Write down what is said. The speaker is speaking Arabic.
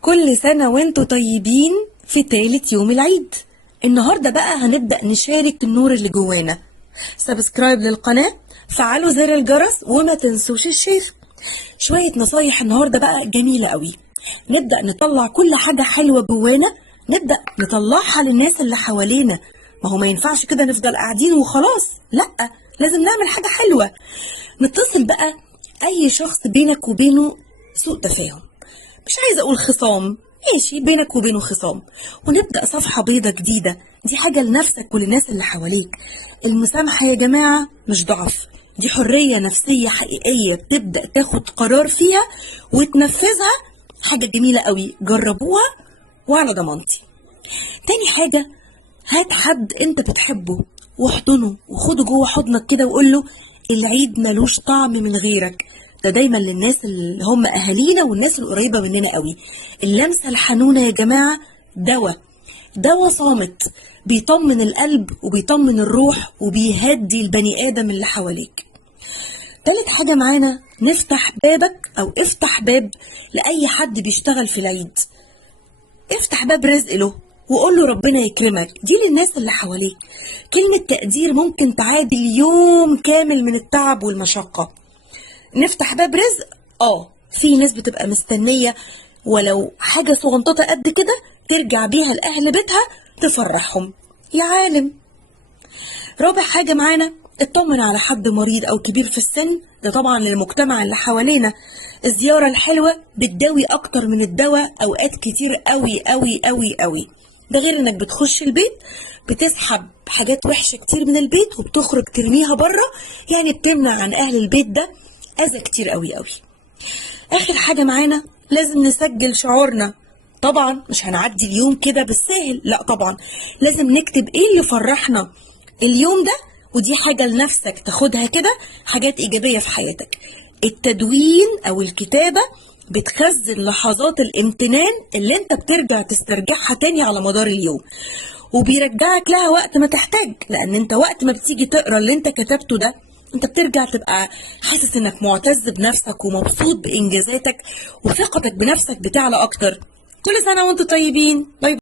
كل سنة وانتوا طيبين في تالت يوم العيد. النهاردة بقى هنبدأ نشارك النور اللي جوانا. سبسكرايب للقناة، فعلوا زر الجرس وما تنسوش الشير. شوية نصايح النهاردة بقى جميلة قوي. نبدأ نطلع كل حاجة حلوة جوانا، نبدأ نطلعها للناس اللي حوالينا. ما هو ما ينفعش كده نفضل قاعدين وخلاص، لأ، لازم نعمل حاجة حلوة. نتصل بقى أي شخص بينك وبينه سوء تفاهم، مش عايزة أقول خصام، ماشي بينك وبينه خصام، ونبدأ صفحة بيضة جديدة. دي حاجة لنفسك وللناس اللي حواليك. المسامحة يا جماعة مش ضعف، دي حرية نفسية حقيقية بتبدأ تاخد قرار فيها وتنفذها. حاجة جميلة قوي، جربوها وعلى ضمانتي. تاني حاجة، هات حد انت بتحبه واحضنه وخده جوه حضنك كده وقول له العيد ملوش طعم من غيرك. ده دايما للناس اللي هم اهالينا والناس القريبه مننا قوي. اللمسه الحنونه يا جماعه دواء صامت، بيطمن القلب وبيطمن الروح وبيهدي البني ادم اللي حواليك. تالت حاجه معانا، نفتح بابك او افتح باب لاي حد بيشتغل في العيد. افتح باب رزق له وقول له ربنا يكرمك. دي للناس اللي حواليك. كلمة تقدير ممكن تعادل يوم كامل من التعب والمشقة. نفتح باب رزق، في ناس بتبقى مستنية ولو حاجة صغنططة قد كده ترجع بيها لأهل بيتها تفرحهم يا عالم. رابع حاجة معانا، اطمن على حد مريض أو كبير في السن. ده طبعا للمجتمع اللي حوالينا. الزيارة الحلوة بتداوي أكتر من الدواء أوقات كتير قوي قوي قوي قوي. ده غير إنك بتخش البيت بتسحب حاجات وحشة كتير من البيت وبتخرج ترميها بره، يعني بتمنع عن أهل البيت ده أذى كتير قوي قوي. آخر حاجة معانا، لازم نسجل شعورنا. طبعا مش هنعدي اليوم كده بالساهل، لا طبعا لازم نكتب ايه اللي فرحنا اليوم ده، ودي حاجة لنفسك تاخدها كده حاجات إيجابية في حياتك. التدوين أو الكتابة بتخزن لحظات الامتنان اللي انت بترجع تسترجعها تاني على مدار اليوم، وبيرجعك لها وقت ما تحتاج. لأن انت وقت ما بتيجي تقرأ اللي انت كتبته ده انت بترجع تبقى حاسس انك معتز بنفسك ومبسوط بإنجازاتك وثقتك بنفسك بتعلى أكتر. كل سنة وانتم طيبين، باي باي.